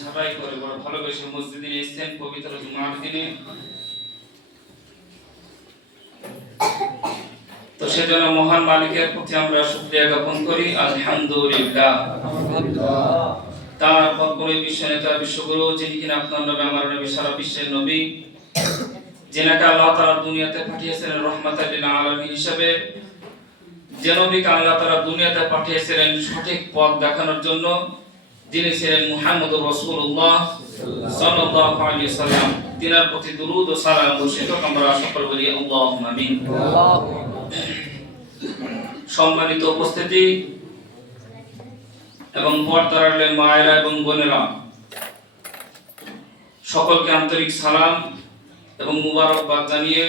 ছাঁটাই করে, বড় ভালোবেসে মসজিদে এসছেন পবিত্র জুমার দিনে। তো সেজন্য মহান মালিকের প্রতি আমরা শুকরিয়া জ্ঞাপন করি, আলহামদুলিল্লাহ। তার পরপরে বিশ্ব নেতা বিশ্বগুরু, যিনি কিনা আপনার নবী, আমার নবী, সারা বিশ্বের নবী, যেনাকে আল্লাহ তাআলা দুনিয়াতে পাঠিয়েছিলেন রহমাতাল আলামিন হিসেবে, যে নবীকে আল্লাহ তাআলা দুনিয়াতে পাঠিয়েছিলেন সঠিক পথ দেখানোর জন্য যিনি ছিলেন সাল্লাল্লাহু আলাইহি সাল্লাম তিনার প্রতি ও সালাম বর্ষিত আমরা সকল বলি আমিন। সম্মানিত উপস্থিতি এবং আড়ালে মায়েরা এবং বোনেরা, সকলকে আন্তরিক সালাম এবং মুবারকবাদ জানিয়ে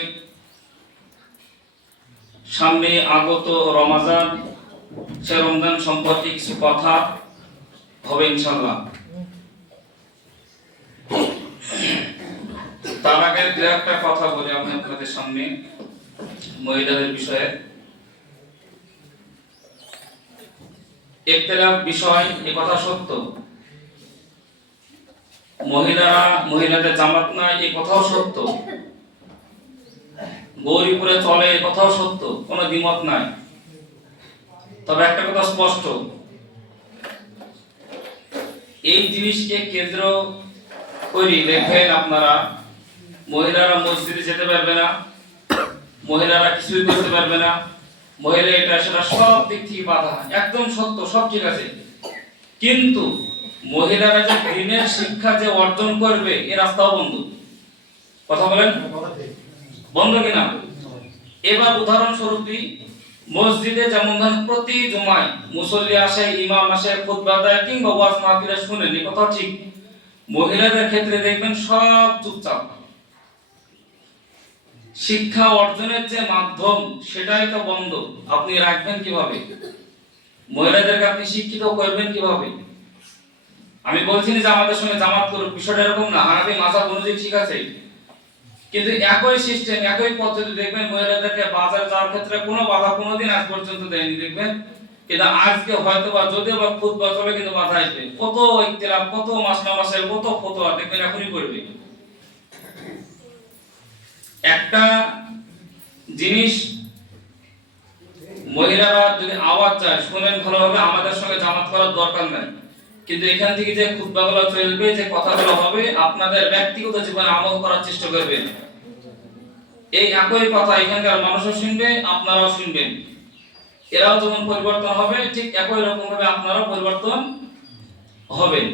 সামনে আগত রমাজান সে রমজান সম্পর্কে কিছু কথা হবে ইনশাল্লাহ তার আগে দু একটা কথা বলে আমি আপনাদের সামনে, মহিলাদের বিষয়ে। একতলাফ বিষয়, এ কথা সত্য। মহিলারা, মহিলাদের জামাত নাই এই কথাও সত্য। গৌরীপুরে চলে, এ কথাও সত্য। কোনো দ্বিমত নাই। তবে একটা কথা স্পষ্ট। এই জিনিসকে কেন্দ্র করি দেখবেন আপনারা মহিলারা মসজিদে যেতে পারবে না মহিলারা কিছুই করতে পারবে না মহিলা এটা সেটা সব দিক থেকে বাধা একদম সত্য সব ঠিক আছে। কিন্তু মহিলারা যে দিনের শিক্ষা যে অর্জন করবে এ রাস্তাও বন্ধ। কথা বলেন? বন্ধ কিনা? এবার উদাহরণস্বরূপ দিই মসজিদে যেমন ধরেন প্রতি জুমায় মুসল্লি আসে, ইমাম আসে, খুতবা দেয় কিংবা ওয়াজ মাহফিলে শুনেন এই কথা ঠিক। মহিলাদের ক্ষেত্রে দেখবেন সব চুপচাপ। শিক্ষা অর্জনের যে মাধ্যম, সেটাই তো বন্ধ। আপনি রাখবেন কীভাবে? মহিলাদেরকে আপনি শিক্ষিত করবেন কীভাবে? আমি বলছি যে আমাদের সঙ্গে জামাত করুক, বিষয়টা এরকম না। হানাফি মাসাব অনুযায়ী ঠিক আছে। কিন্তু একই সিস্টেম একই পদ্ধতি, দেখবেন মহিলাদেরকে বাজার যাওয়ার ক্ষেত্রে কোনো বাধা কোনোদিন আজ পর্যন্ত দেয়নি, দেখবেন? কিন্তু আজকে হয়তো বা যদিও বা খুদ চলে কিন্তু বাধা আসবে। কত ইতিলাফ কত মাস না মাসে কত ফতোয়া, দেখবেন এখনই করবে একটা জিনিস মহিলারা যদি আওয়াজ চায়, শুনেন ভালোভাবে, আমাদের সঙ্গে জামাত করার দরকার নাই। কিন্তু এখান থেকে যে খুতবাগুলো চলবে, যে কথাগুলো হবে, আপনাদের ব্যক্তিগত জীবনে আমল করার চেষ্টা করবেন। এই একই কথা এখানকার মানুষও শুনবে, আপনারাও শুনবেন। এরাও যেমন পরিবর্তন হবে, ঠিক একই রকম ভাবে আপনারাও পরিবর্তন হবেন।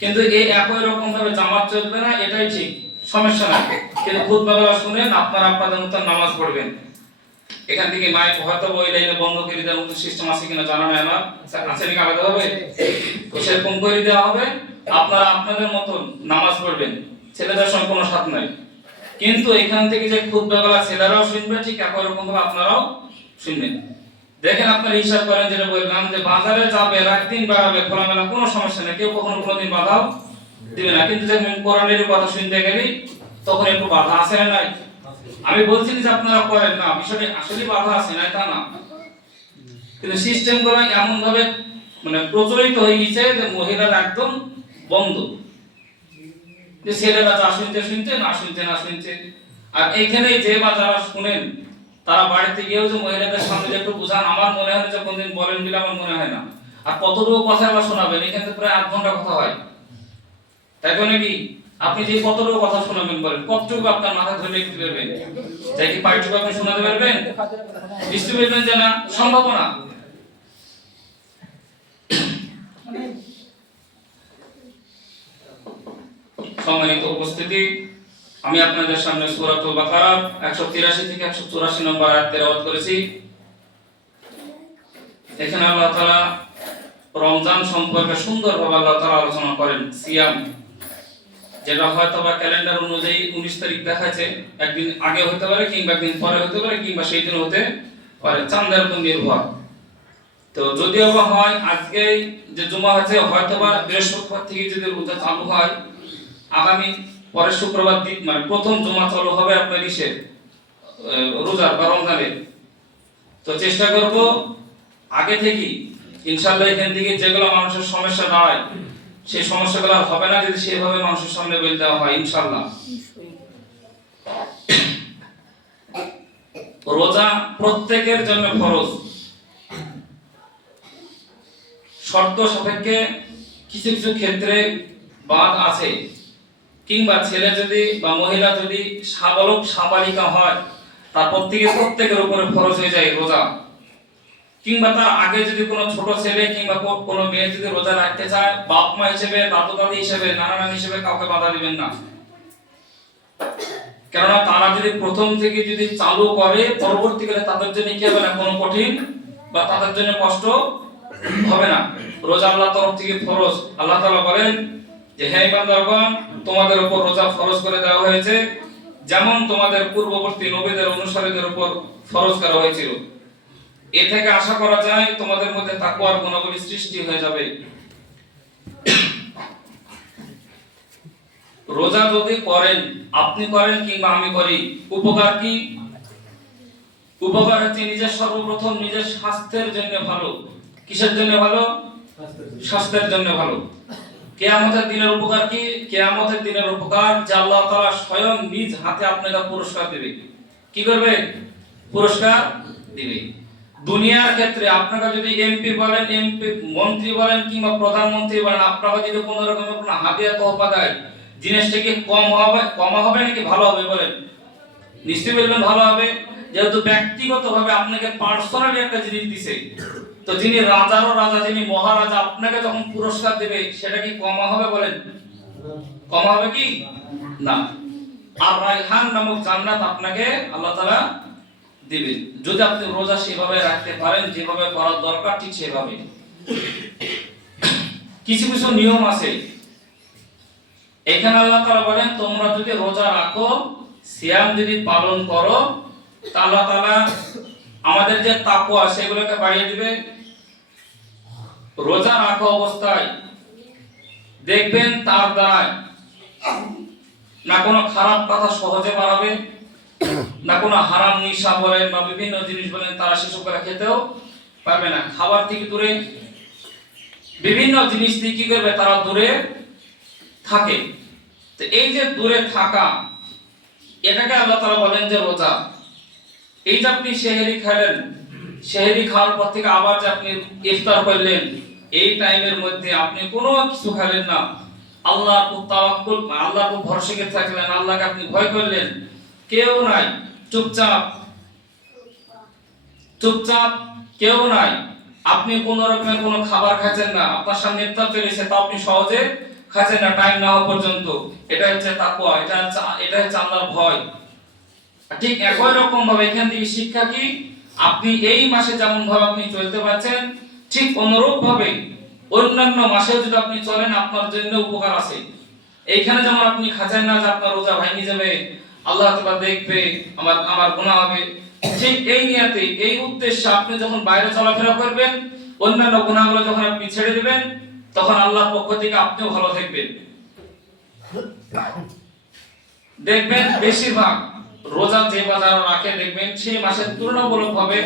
কিন্তু এই একই রকম ভাবে জামাত চলবে না, এটাই ঠিক, সমস্যা নাই। কিন্তু খুতবাগুলো শুনেন, আপনারা আপনাদের মতো নামাজ পড়বেন। এখান থেকে মাইক হয়তো ওই লাইনে বন্ধ করে দেওয়ার মতো সিস্টেম আছে কিনা জানা নাই আমার। আছে নাকি আলাদা হবে তো সেরকম করে দেওয়া হবে, আপনারা আপনাদের মতন নামাজ পড়বেন। ছেলেদের সঙ্গে কোনো সাথ নাই। কিন্তু এখান থেকে যে খুতবাগুলো ছেলেরাও শুনবে, ঠিক একই রকম ভাবে আপনারাও শুনবেন। দেখেন আপনারা হিসাব করেন, যেটা বললাম যে বাজারে যাবে রাত দিন বেড়াবে, খোলামেলা কোনো সমস্যা নেই। কেউ কখনো কোনোদিন বাধাও দিবে না। কিন্তু যখন কোরআনের কথা শুনতে গেলেই তখন একটু বাধা আসে না নাই? আমি বলছি যে আপনারা করেন না, বিষয়টা আসলে বাধা আছে না তা না। কিন্তু সিস্টেমগুলো এমন ভাবে মানে প্রচলিত হয়ে গেছে যে মহিলারা একদম বন্ধ। যে ছেলেরা যা শুনতে শুনতে না শুনতে না শুনতে আর এইখানে যে বা যারা শুনেন, তারা বাড়িতে গিয়েও যে মহিলাদের সামনে একটু বুঝান, আমার মনে হয় যে কোনদিন বলেন বলে আমার মনে হয় না। আর কতটুকু কথা আবার শোনাবেন? এখানে প্রায় আধ ঘণ্টা কথা হয়। তাই নাকি আপনি যে কতটুকু কথা শোনাবেন বলেন? কতটুকু আপনার মাথা ধরে লিখতে পারবেন? যাই কি পাইটুকু আপনি শোনাতে পারবেন? নিশ্চয়ই বলবেন যে না, সম্ভব না। সম্মানিত উপস্থিতি, আমি আপনাদের সামনে সূরাতুল বাকারা 183 থেকে 184 নম্বর আয়াত তেলাওয়াত করেছি। এখানে আল্লাহ তাআলা রমজান সম্পর্কে সুন্দরভাবে আল্লাহ তাআলা আলোচনা করেন, সিয়াম। যেটা হয়তো বা ক্যালেন্ডার অনুযায়ী উনিশ তারিখ দেখাচ্ছে, একদিন আগে হতে পারে কিংবা একদিন পরে হতে পারে, কিংবা সেই দিন হতে পারে। চাঁদের উপর নির্ভর। তো যদিও বা হয় আজকে যে জমা হচ্ছে, হয়তো বা বৃহস্পতিবার থেকে যদি রোজা চালু হয়, আগামী পরের শুক্রবার দিন মানে প্রথম জমা চালু হবে আপনার ইসে রোজার বা রমজানের। তো চেষ্টা করব আগে থেকেই ইনশাল্লাহ এখান থেকে যেগুলো মানুষের সমস্যা দাঁড়ায় সেই সমস্যাগুলো হবে না যদি সেভাবে মানুষের সামনে বলে দেওয়া হয় ইনশাল্লাহ রোজা প্রত্যেকের জন্য ফরজ। শর্ত সাপেক্ষে কিছু কিছু ক্ষেত্রে বাদ আছে। কিংবা ছেলে যদি বা মহিলা যদি সাবালক সাবালিকা হয়, তার প্রত্যেকে প্রত্যেকের উপরে ফরজ হয়ে যায় রোজা। কিংবা তার আগে যদি কোনো ছোট ছেলে কিংবা কোনো মেয়ে যদি রোজা রাখতে চায়, বাপ মা হিসেবে দাদু দাদি হিসেবে নানা নানি হিসেবে কাউকে বাধা দিবেন না। কেননা তারা যদি প্রথম থেকে যদি চালু করে, পরবর্তীকালে তাদের জন্য কি হবে না? কোনো কঠিন বা তাদের জন্য কষ্ট হবে না। রোজা আল্লাহ তরফ থেকে ফরজ। আল্লাহ তাআলা বলেন যে, হে ইমানদারগণ তোমাদের উপর রোজা ফরজ করে দেওয়া হয়েছে। যেমন তোমাদের পূর্ববর্তী নবীদের অনুসারীদের উপর ফরজ করা হয়েছিল। এ থেকে আশা করা যায় তোমাদের মধ্যে তাকওয়ার গুণাবলী সৃষ্টি হয়ে যাবে। রোজা যদি করেন, আপনি করেন কিংবা আমি করি, উপকার কি? উপকার হচ্ছে নিজের সর্বপ্রথম নিজের স্বাস্থ্যের জন্য ভালো। কিসের জন্য ভালো? স্বাস্থ্যের জন্য ভালো। কেয়ামতের দিনের উপকার কি? কেয়ামতের দিনের উপকার যে আল্লাহ তাআলা স্বয়ং নিজ হাতে আপনাকে পুরস্কার দেবে। কি করবে? পুরস্কার দিবে। দুনিয়ার ক্ষেত্রে আপনাকে যদি এমপি বলেন এমপি মন্ত্রী বলেন কিংবা প্রধানমন্ত্রী বলেন আপনাকে যদি কোনো রকমের কোনো হাদিয়া তোহফা দেয়, জিনিসটা কি কম হবে কম হবে নাকি ভালো হবে বলেন? নিশ্চয়ই বলবেন ভালো হবে। যেহেতু ব্যক্তিগতভাবে আপনাকে পার্সোনালি একটা জিনিস দিছে, তো যিনি রাজারও রাজা, যিনি মহারাজা, আপনাকে যখন পুরস্কার দেবে, সেটা কি কমা হবে বলেন? কমা হবে কি? না। আর রাইহান নামক জান্নাত আপনাকে আল্লাহ তাআলা দিবেন যদি আপনি রোজা সেভাবে রাখতে পারেন, যেভাবে করার দরকার, ঠিক সেভাবে কিছু কিছু নিয়ম আছে। এখানে আল্লাহ তাআলা বলেন, তোমরা যদি রোজা রাখো, সিয়াম যদি পালন করো আল্লাহ তাআলা আমাদের যে তাকওয়া, সেগুলোকে বাড়িয়ে দিবে। রোজা রাখা অবস্থায় দেখবেন তার দ্বারায় না কোনো খারাপ কথা সহজে বাড়াবে না কোনো হারাম নিশা বলেন বা বিভিন্ন জিনিস বলেন তারা সেসব করে খেতেও পারবে না। খাবার থেকে দূরে, বিভিন্ন জিনিস থেকে কি করবে? তারা দূরে থাকে। তো এই যে দূরে থাকা, এটাকে আল্লাহ তাআলা বলেন যে রোজা। এই যে আপনি সেহেরি খেলেন সেহেরি খাওয়ার পর থেকে আবার যে আপনি ইফতার করলেন, এই টাইমের মধ্যে আপনি কোনো কিছু খেলেন না। আল্লাহর উপর ভরসা করে থাকলেন, আল্লাহকে আপনি ভয় করলেন। কেউ নাই। চুপচাপ। চুপচাপ কেউ নাই। আপনি কোন রকমের কোনো খাবার খাচ্ছেন না। আপনার সামনে ইফতার চলেছে তা আপনি সহজে খাচ্ছেন না। টাইম না হওয়া পর্যন্ত। এটা হচ্ছে তাকওয়া, এটা এটা হচ্ছে আল্লাহর ভয়। ঠিক একই রকম ভাবে এখান থেকে শিক্ষা কি? আপনি এই মাসে যেমন ভাবে আপনি চলতে পারছেন, ঠিক অনুরূপ ভাবে অন্যান্য মাসে যদি আপনি চলেন, আপনার জন্য উপকার আছে। এইখানে যেমন আপনি খাচ্ছেন না যে আপনার রোজা ভাঙি যাবে আল্লাহ তাআলা দেখবে, আমার আমার গুনাহ হবে। ঠিক এই নিয়াতে, এই উদ্দেশ্যে আপনি যখন বাইরে চলাফেরা করবেন, অন্যান্য গুনাহগুলো যখন আপনি ছেড়ে দিবেন, তখন আল্লাহর পক্ষ থেকে আপনিও ভালো থাকবেন। দেখবেন বেশিরভাগ রোজা যে বাজার রাখে, দেখবেন সেই মাসের তুলনামূলক ভাবে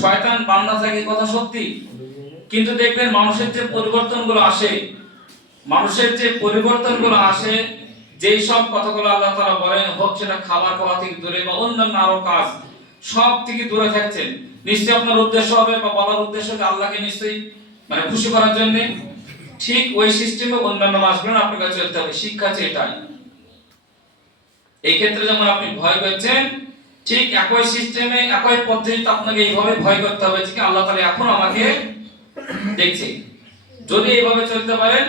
শয়তান বান্দা থাকে কথা সত্যি। কিন্তু দেখবেন মানুষের যে পরিবর্তনগুলো আসে, মানুষের যে পরিবর্তনগুলো আসে যেই সব কথাগুলো আল্লাহ তাআলা বলেন, হোক সেটা খাবার খাওয়া থেকে দূরে বা অন্যান্য আরও কাজ, সব থেকে দূরে থাকছেন। নিশ্চয়ই আপনার উদ্দেশ্য হবে বা বলার উদ্দেশ্য যে আল্লাহকে নিশ্চয়ই মানে খুশি করার জন্য ঠিক ওই সিস্টেমে অন্যান্য মাসগুলো আপনাকে চলতে হবে। শিক্ষা হচ্ছে এটাই। এই ক্ষেত্রে যেমন আপনি ভয় করছেন, ঠিক একই সিস্টেমে, একই পদ্ধতিতে আপনাকে এইভাবে ভয় করতে হবে যে কি আল্লাহ তাআলা এখন আমাকে দেখছে। যদি এইভাবে চলতে পারেন,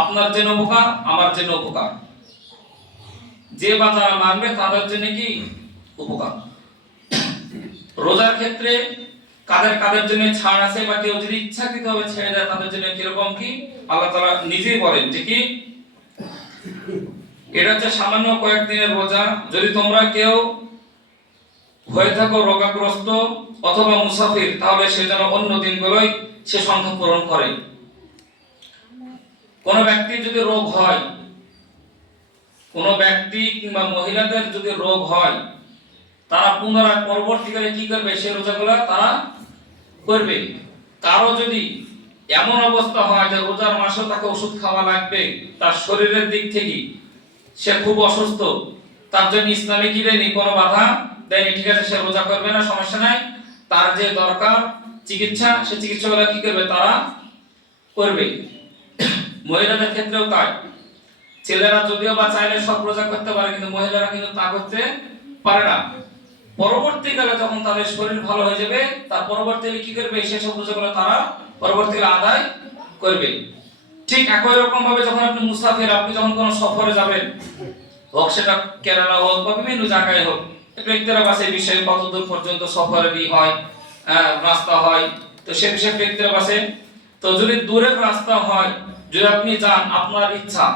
আপনার জন্য উপকার, আমার জন্য উপকার। যে বা যারা মানবে তাদের জন্য কি উপকার। রোজার ক্ষেত্রে কাদের কাদের জন্য ছাড় আছে বা কেউ যদি ইচ্ছাকৃত ভাবে ছেড়ে দেয়, তাদের জন্য কীরকম কি? আল্লাহ তাআলা নিজেই বলেন যে কি? এটা হচ্ছে সামান্য কয়েকদিনের রোজা। যদি তোমরা কেউ হয়ে থাকো রোগাগ্রস্ত অথবা মুসাফির, তাহলে সে যেন অন্য দিনগুলোই সে সংখ্যা পূরণ করে। কোন ব্যক্তির যদি রোগ হয় কোন ব্যক্তি কিংবা মহিলাদের যদি রোগ হয়, তারা পুনরায় পরবর্তীকালে কি করবে? সে রোজাগুলো তারা করবে। কারও যদি এমন অবস্থা হয় যে রোজার মাসেও তাকে ওষুধ খাওয়া লাগবে, তার শরীরের দিক থেকে সে খুব অসুস্থ, তার জন্য ইসলামে কি দেয়নি? কোনো বাধা দেয়নি। ঠিক আছে, সে রোজা করবে না, সমস্যা নাই। তার যে দরকার চিকিৎসা, সে চিকিৎসকরা কি করবে? তারা করবে। মহিলাদের ক্ষেত্রেও তাই। ছেলেরা যদিও বা চাইলে সব রোজা করতে পারে, কিন্তু মহিলারা কিন্তু তা করতে পারে না। পরবর্তীকালে যখন তাদের শরীর ভালো হয়ে যাবে, তার পরবর্তীকালে কি করবে? সেসব রোজাগুলো তারা পরবর্তীকালে আদায় করবে। ঠিক একই রকম ভাবে যখন আপনি মুসাফির, আপনি যখন কোনো সফরে যাবেন, হোক সেটা কেরালা হোক বা বিভিন্ন জায়গায় হোক ব্যক্তিরা বাসে বিষয়ে কত দূর পর্যন্ত সফরের ই হয় রাস্তা হয়, তো সে বিষয়ে বাসে তো যদি দূরের রাস্তা হয়, যদি আপনি যান, আপনার ইচ্ছা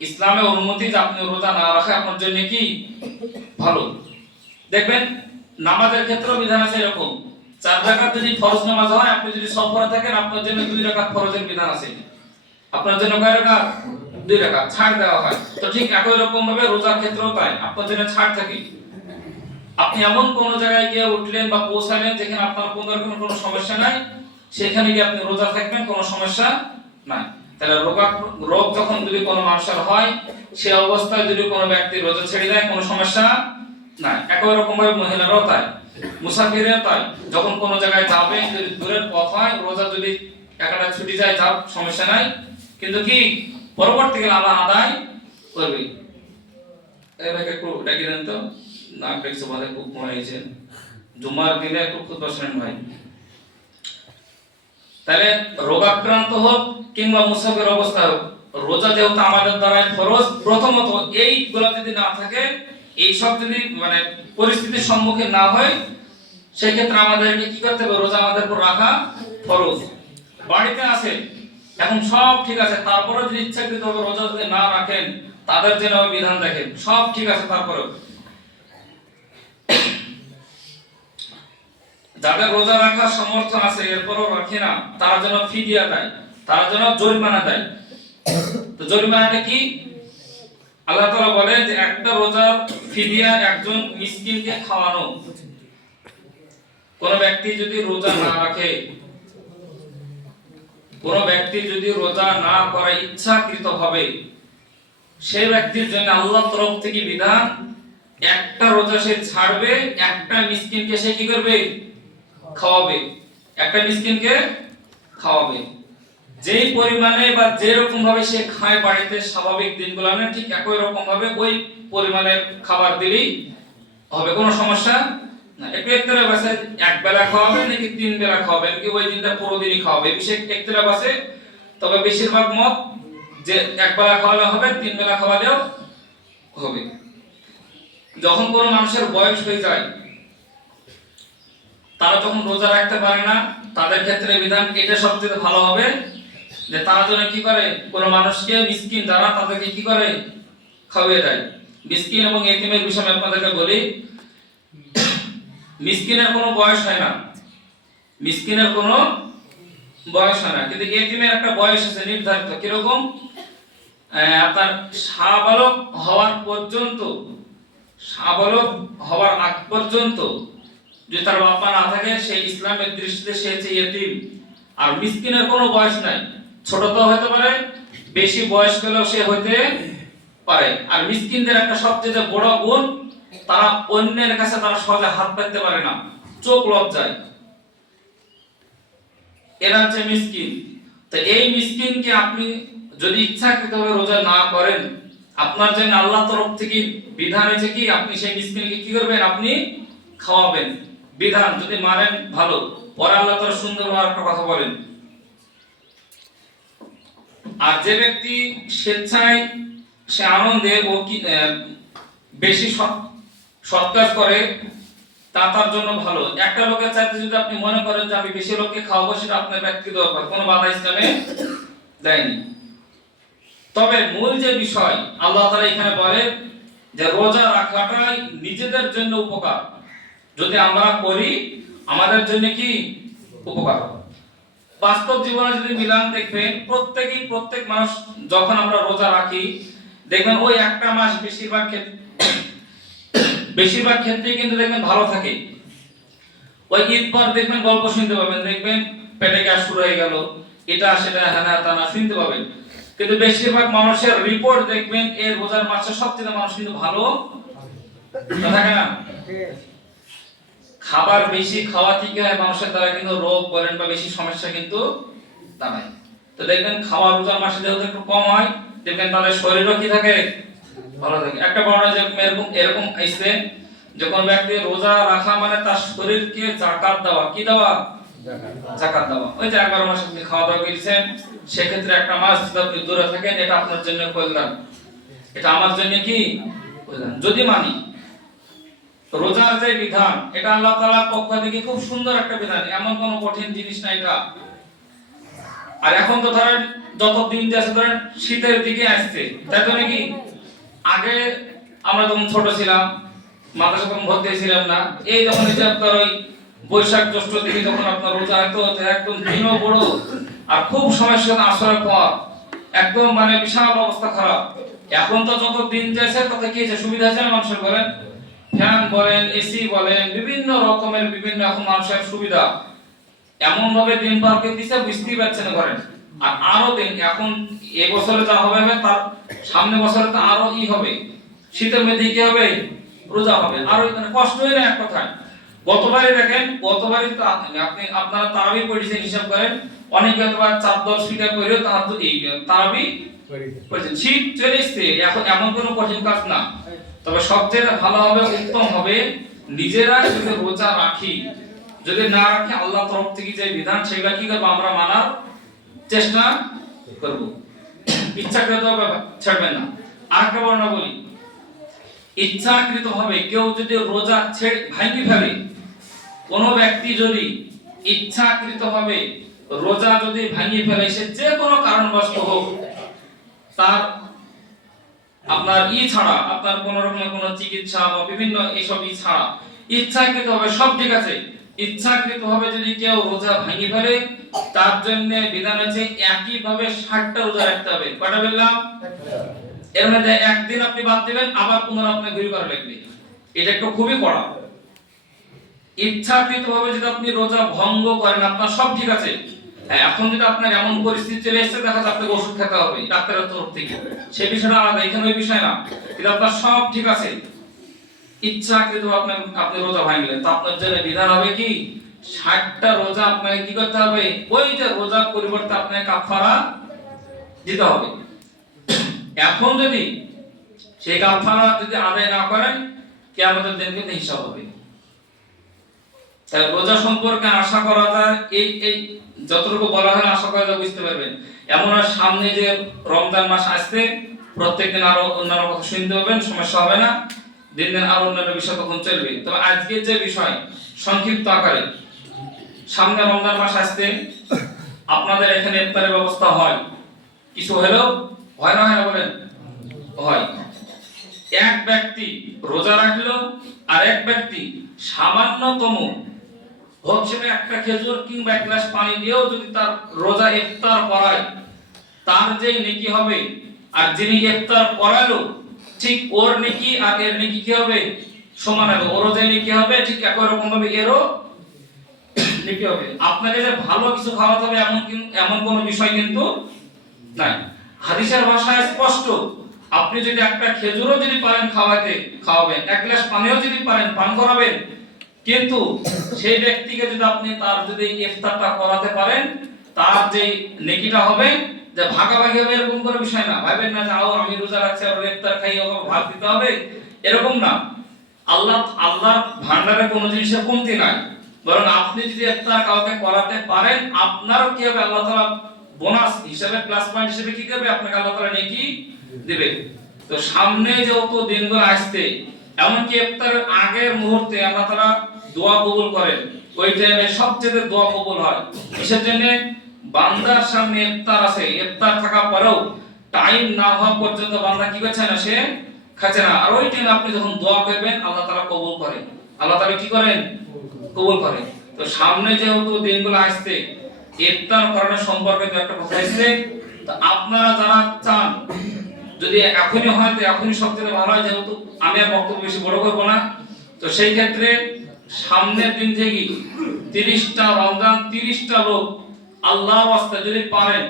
ইসলামে অনুমতি যে আপনি রোজা না রাখা আপনার জন্য কি ভালো? দেখবেন, নামাজের ক্ষেত্রেও বিধান আছে এরকম। চার রাকাত যদি ফরজ নামাজ হয়, আপনি যদি সফরে থাকেন, আপনার জন্য দুই রাকাত ফরজের বিধান আছে। আপনার জন্য কয় রাকাত? দুই রাকাত। ছাড় দেওয়া হয়। তো ঠিক একই রকম ভাবে রোজার ক্ষেত্রেও তাই। আপনার জন্য ছাড় থাকে। আপনি এমন কোন জায়গায় গিয়ে উঠলেন বা পৌঁছালেন যেখানে আপনার কোনো রকমের কোনো সমস্যা নাই, সেখানে গিয়ে আপনি রোজা থাকবেন, কোনো সমস্যা নাই। তাহলে রোগ যখন যদি কোনো মানুষের হয়, সে অবস্থায় যদি কোনো ব্যক্তি রোজা ছেড়ে দেয়, কোনো সমস্যা নাই। একই রকম ভাবে মহিলারাও তাই। মুসাফিরেও তাই। যখন কোনো জায়গায় যাবে, যদি দূরের পথ হয়, রোজা যদি একাটা ছুটি যায় যাও সমস্যা নাই। কিন্তু কি, পরবর্তীকালে আল্লাহ আদায় করবে। ভাইকে একটু ডাকি দেন তো। নাক ডেকছে বলে খুব ঘুমাইছেন জুমার দিনে একটু খুব বসেন ভাই। তাহলে রোগাক্রান্ত হোক কিংবা মুসাফির অবস্থা হোক, রোজা যেহেতু আমাদের দ্বারা ফরজ, প্রথমত এইগুলো যদি না থাকে, এই সব যদি মানে পরিস্থিতির সম্মুখীন না হয়, সেক্ষেত্রে আমাদেরকে কি করতে হবে? রোজা আমাদের উপর রাখা ফরজ। বাড়িতে আছে, এখন সব ঠিক আছে তারপরে যদি ইচ্ছাকৃত রোজা যদি না রাখেন, তাদের জন্য বিধান দেখেন, সব ঠিক আছে, তারপরেও। যাদের রোজা রাখার সমর্থন আছে, এরপরও রাখে না। তারা যেন ফিদিয়া দেয়, তারা যেন জরিমানা দেয়। তো জরিমানাটা কি? আল্লাহ তাআলা বলে যে একটা রোজার ফিদিয়া একজন মিসকিনকে খাওয়ানো। কোন ব্যক্তি যদি রোজা না রাখে, কোন ব্যক্তি যদি রোজা না করে ইচ্ছাকৃত হবে সেই ব্যক্তির জন্য আল্লাহ তরফ থেকে বিধান, একটা রোজা সে ছাড়বে, একটা মিসকিনকে সে কি করবে? খাওয়াবে। একটা মিসকিনকে খাওয়াবে। যেই পরিমাণে বা যেরকম ভাবে সে খায় বাড়িতে, স্বাভাবিক দিনগুলো ঠিক একই রকম ভাবে ওই পরিমাণের খাবার দিলেই হবে, কোনো সমস্যা না। একটু একতলা বাসে এক বেলা খাওয়াবে নাকি তিন বেলা খাওয়াবে নাকি ওই দিনটা পুরো দিনই খাওয়াবে বিশেষ একতলা বাসে, তবে বেশিরভাগ মত যে এক বেলা খাওয়ালে হবে তিন বেলা খাওয়ালেও হবে। যখন কোনো মানুষের বয়স হয়ে যায় তারা যখন রোজা রাখতে পারে না, তাদের ক্ষেত্রে বিধান এটা সবচেয়ে ভালো হবে যে তারা যেন কি করে, কোনো মানুষকে মিসকিন যারা, তাদেরকে কি করে খাওয়িয়ে দেয়। মিসকিন এবং এতিমের বিষয়ে আপনাদেরকে বলি, মিসকিনের কোনো বয়স হয় না। মিসকিনের কোনো বয়স হয় না। কিন্তু এতিমের একটা বয়স আছে নির্ধারিত। কীরকম? আপনার সাবালক হওয়ার পর্যন্ত সাবালক হওয়ার আগ পর্যন্ত যদি তার বাবা না থাকে, সে ইসলামের দৃষ্টিতে সে হচ্ছে ইয়েতিম। আর মিসকিনের কোনো বয়স নাই। ছোট তো হতে পারে, বেশি বয়স হলেও সে হতে পারে। আর মিসকিনদের একটা সবচেয়ে বড় গুণ, তারা অন্যের কাছে তারা সহজে হাত পাততে পারে না। চোখ লজ্জায়। এরা হচ্ছে মিসকিন। তো এই মিসকিনকে আপনি যদি ইচ্ছাকৃতভাবে রোজা না করেন, আপনার জন্য আল্লাহ তরফ থেকে বিধান হয়েছে কি? আপনি সেই মিসকিনকে কি করবেন? আপনি খাওয়াবেন। বিধান, যদি মানেন, ভালো। পরে আল্লাহ তাআলা সুন্দর একটা কথা বলেন। আর যে ব্যক্তি স্বেচ্ছায় সে আনন্দে ও কি বেশি সৎ সৎ কাজ করে, তা তার জন্য ভালো। একটা লোকের চাইতে যদি আপনি মনে করেন যে আমি বেশি লোককে খাওয়াবো, সেটা আপনার ব্যক্তিগত ব্যাপার কোনো বাধা ইসলামে দেয়নি। তবে মূল যে বিষয়, আল্লাহ তাআলা এখানে বলে যে রোজা রাখাটাই নিজেদের জন্য উপকার। যদি আমরা করি, আমাদের জন্য কি উপকার। বাস্তব জীবনে যদি মিলান দেখবেন, প্রত্যেকই, প্রত্যেক মানুষ যখন আমরা রোজা রাখি, দেখবেন ওই একটা মাস বেশিরভাগ ক্ষেত্রে, বেশিরভাগ ক্ষেত্রেই কিন্তু দেখবেন ভালো থাকে। ওই ঈদ পর দেখবেন গল্প শুনতে পাবেন, দেখবেন পেটে গ্যাস শুরু হয়ে গেল, এটা সেটা হ্যাঁ তা না, শুনতে পাবেন। কিন্তু বেশিরভাগ মানুষের রিপোর্ট দেখবেন, এই রোজার মাসে সবচেয়ে মানুষ কিন্তু ভালো থাকে না খাবার বেশি খাওয়া থেকে মানুষের দ্বারা কিন্তু রোগ বলেন বা বেশি সমস্যা কিন্তু দাঁড়ায় তো দেখবেন খাওয়া রোজার মাসে যেহেতু একটু কম হয়, দেখবেন তাদের শরীরও কি থাকে? ভালো থাকে। একটা বর্ণনা যে এরকম এরকম আইছে যখন ব্যক্তি রোজা রাখা মানে তার শরীরকে জাকাত দেওয়া। কি দেওয়া? জাকাত দেওয়া। ওই যে এগারো মাস আপনি খাওয়া দাওয়া করেছেন, সেক্ষেত্রে একটা মাস যদি আপনি দূরে থাকেন, এটা আপনার জন্য কল্যাণ। এটা আমার জন্য কি? কল্যাণ। যদি মানি রোজার যে বিধান, এটা আল্লাহ তাআলার পক্ষ থেকে খুব সুন্দর একটা বিধান। এমন কোন কঠিন জিনিস না এটা। আর এখন তো ধরেন, যত দিন যাচ্ছে ধরেন শীতের দিকে আসছে। তাই তো নাকি আগে আমরা যখন ছোট ছিলাম মাদ্রাসা তখন ভর্তি ছিলাম না। এই যখন আপনার ওই বৈশাখ জ্যৈষ্ঠ দিকে যখন আপনার রোজা হতো একদম দিনও বড়। আর খুব সমস্যা আসরের পর, একদম মানে বিশাল অবস্থা খারাপ। এখন তো যত দিন যাচ্ছে তত কি সুবিধা আছে মানুষের বলেন ফ্যান বলেন এসি বলেন বিভিন্ন রকমের বিভিন্ন এখন মানুষের সুবিধা। এমন ভাবে দিন পার করে দিচ্ছে বুঝতেই পারছে না করেন আর আরও দিন এখন এ বছরে যা হবে তার সামনে বছরে তো আরও ই হবে। শীতের মধ্যে কি হবে? রোজা হবে। আরও মানে কষ্ট হয় না এক কথায়। গতবারে দেখেন গতবারে তো আপনি আপনারা তারাবি পড়েছেন হিসাব করেন। অনেকে অথবা চার দশ ফিটা করেও তাহার তো এই তারাবি শীত চলে এসছে। এখন এমন কোনো কঠিন কাজ না। তবে সবচেয়ে ভালো হবে, উত্তম হবে, নিজেরা যদি রোজা রাখি, যদি না রাখি, আল্লাহ তরফ থেকে যে বিধান, সেগুলা কি করব আমরা মানার চেষ্টা করব। ইচ্ছাকৃত ভাবে ছাড়বেন না। আরেকটা বর্ণনা বলি। ইচ্ছাকৃত ভাবে কেউ যদি রোজা ছেড়ে, ভাঙি ফেলে, কোন ব্যক্তি যদি ইচ্ছাকৃত ভাবে রোজা যদি ভাঙিয়ে ফেলে, সে যে কোনো কারণবশত হোক, তার আপনার ই ছাড়া, আপনার কোন রকমের কোনো চিকিৎসা বা বিভিন্ন এসব ই ছাড়া। ইচ্ছাকৃত হবে সব ঠিক আছে। ইচ্ছাকৃত ভাবে যদি কেউ রোজা ভাঙি ফেলে, তার জন্য বিধান আছে একই ভাবে ষাটটা রোজা রাখতে হবে। কয়টা বললাম? এর মধ্যে একদিন আপনি বাদ দিবেন, আবার পুনরায় আপনি ঘুরি করা লাগবে এটা একটু খুবই কড়া। ইচ্ছাকৃত ভাবে যদি আপনি রোজা ভঙ্গ করেন, আপনার সব ঠিক আছে। এখন যদি আপনার এমন পরিস্থিতি চলে এসেছে, দেখা যাচ্ছে আপনাকে ওষুধ খেতে হবে, ডাক্তারের তরফ থেকে। সে বিষয়টা আলাদা, এখানে ওই বিষয় না। কিন্তু আপনার সব ঠিক আছে। ইচ্ছাকৃত আপনি আপনি রোজা ভাঙলেন। তো আপনার জন্য বিধান হবে কি? ষাটটা রোজা আপনাকে কি করতে হবে? ওই যে রোজার পরিবর্তে আপনাকে কাফারা দিতে হবে। এখন যদি সেই কাফারা যদি আদায় না করেন কে আমাদের দিন কিন্তু হিসাব হবে। তাই রোজা সম্পর্কে আশা করা যায়, এই এই যতটুকু বলা হয় আশা করা যায় বুঝতে পারবেন। এমন আর সামনে যে রমজান মাস আসছে প্রত্যেকদিন আরও অন্যান্য কথা শুনতে পাবেন, সমস্যা হবে না। দিন দিন আরও অন্যান্য বিষয় তখন চলবে। তবে আজকের যে বিষয়, সংক্ষিপ্ত আকারে। সামনে রমজান মাস আসতে আপনাদের এখানে ইফতারের ব্যবস্থা হয়। কিছু হলেও হয় না হয় না বলেন? হয়। এক ব্যক্তি রোজা রাখল আর এক ব্যক্তি সামান্যতম সেটা একটা খেজুর কিংবা এক গ্লাস পানি দিয়েও যদি তার রোজা ইফতার করায়, তার যে নেকি হবে, আর যিনি ইফতার করালো, ঠিক ওর নেকি আর এর নেকি কি হবে? সমান হবে। ওরও যে নেকি হবে, ঠিক একই রকম ভাবে এরও নেকি হবে। আপনাকে যে ভালো কিছু খাওয়াতে হবে এমন এমন কোনো বিষয় কিন্তু নাই। হাদিসের ভাষায় স্পষ্ট, আপনি যদি একটা খেজুরও যদি পারেন খাওয়াতে, খাওয়াবেন, এক গ্লাস পানিও যদি পারেন, পান করাবেন কিন্তু সেই ব্যক্তিকে যদি আপনি তার যদি ইফতারটা করাতে পারেন, তার যে নেকিটা হবে, যে ভাগাভাগি হবে, এরকম কোনো বিষয় না। ভাবেন না যে, আও, আমি রোজা রাখছি, আর ইফতার খাই ওকে ভাগ দিতে হবে? এরকম না। আল্লাহ, আল্লাহর ভান্ডারে কোনো জিনিসের কমতি নাই। বরং আপনি যদি ইফতার কাউকে করাতে পারেন, আপনারও কি হবে? আল্লাহ তাআলা বোনাস হিসেবে, প্লাস পয়েন্ট হিসেবে কি করবে আপনাকে আল্লাহ তাআলা নেকি দিবে। তো সামনে যত দিনগুলো আসছে, এমনকি ইফতারের আগের মুহূর্তে আল্লাহ তাআলা দোয়া কবুল করেন। ওই টাইমে সবচেয়ে দোয়া কবুল হয়। কিসের জন্য বান্দার সামনে ইফতার আছে। ইফতার থাকা পরেও টাইম না হওয়া পর্যন্ত বান্দা কি করছে না, সে খাচ্ছে না। আর ওই টাইমে আপনি যখন দোয়া করবেন, আল্লাহ তাআলা কবুল করেন আল্লাহ তাআলা কি করেন? কবুল করেন তো সামনে যেহেতু দিনগুলো আসছে, ইফতার করানোর সম্পর্কে তো একটা কথা আসছে তো আপনারা যারা চান, যদি এখনই হয়, তো এখনই সবচেয়ে ভালো হয়, যেহেতু আমি আর বক্তব্য বেশি বড় করব না। তো সেই ক্ষেত্রে সামনের দিন থেকে তিরিশটা রমজান, তিরিশটা লোক আল্লাহ ওয়াস্তে যদি পারেন,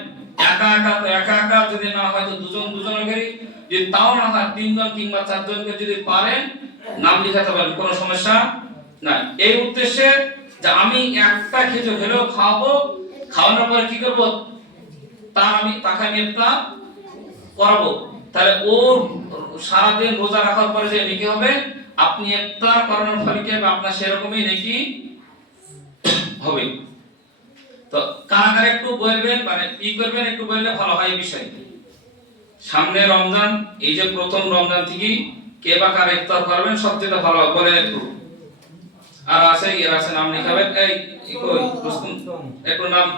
একা একা তো একা একা যদি না হয় তো দুজন দুজনের করে যদি তাও না হয়, তিনজন কিংবা চারজনকে যদি পারেন, নাম লিখাতে পারেন কোনো সমস্যা নাই। এই উদ্দেশ্যে যে আমি একটা খেজুর হলেও খাওয়াবো, খাওয়ানোর পরে কি করব? তার আমি তাকে আমি একটা করাবো। তাহলে ও সারাদিন রোজা রাখার পরে যে নেকি হবে? আপনি ইফতার করানোর ফলে কি হবে আপনার সেরকমই নাকি হবে। তো কারা কারা একটু বলবেন মানে কি করবেন, একটু বললে ভালো হয় বিষয়ে। সামনে রমজান, এই যে প্রথম রমজান থেকে কে বা কারা ইফতার করবেন সবচেয়ে ভালো বলেন একটু। আর আছে, এর আছে, নাম লিখাবেন এই একটু নাম।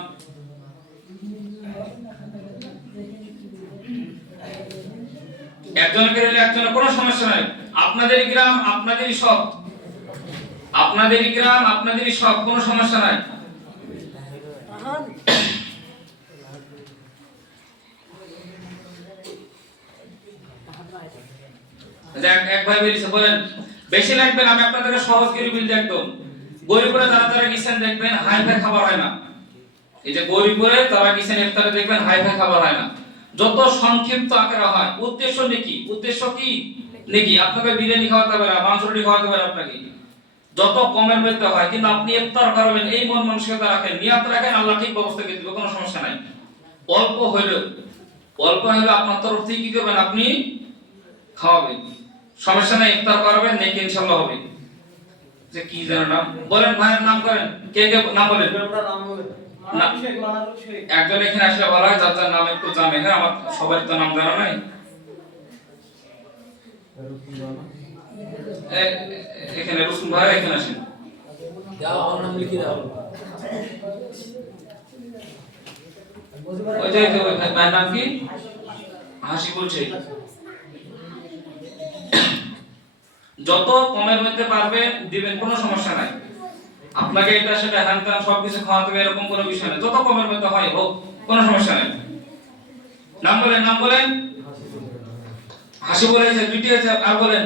একজনকে দিলে একজনের কোনো সমস্যা নাই। আপনাদের গ্রাম, আপনাদেরই সব আপনাদেরই গ্রাম, আপনাদেরই সব কোনো সমস্যা নাই। বেশি সহজ যারা দেখবেন খাবার হয় না। এই যে দেখবেন খাবার হয় না। যত হয়, উদ্দেশ্য উদ্দেশ্য কি? নাকি আপনাকে বিরিয়ানি খাওয়াতে পারে মাংস রুটি খাওয়াতে পারে আপনাকে? যত কমের মধ্যে হয় কিন্তু আপনি ইফতার করবেন এই মন মানসিকতা রাখেন নিয়াত রাখেন আল্লাহ ঠিক ব্যবস্থা করে দিবে কোনো সমস্যা নাই। অল্প হইলেও অল্প হইলেও আপনার তরফ থেকে কি করবেন আপনি? খাওয়াবেন। সমস্যা নাই ইফতার করবেন নেকি ইনশাআল্লাহ হবে। যে কি যেন নাম? বলেন ভাইয়ের নাম করেন। কে কে নাম বলেন। না। একজন এখানে আসলে ভালো হয় যার যার নাম একটু জানে হ্যাঁ আমার সবার তো নাম জানা নাই। এখানে ভাই এখানে আসেন। দাও আমার নাম লিখে দাও। ওই যে ওই যে ওই ভাই- নাম কি? হাসি বলছে। যত কমের মধ্যে পারবে দিবেন কোনো সমস্যা নাই। আপনাকে এটা সেটা হ্যান ত্যান সবকিছু খাওয়াতে হবে এরকম কোনো বিষয় নেই। যত কমের মধ্যে হয় হোক কোনো সমস্যা নাই। নাম বলেন নাম বলেন। হাসি বলেছে আছে আর বলেন।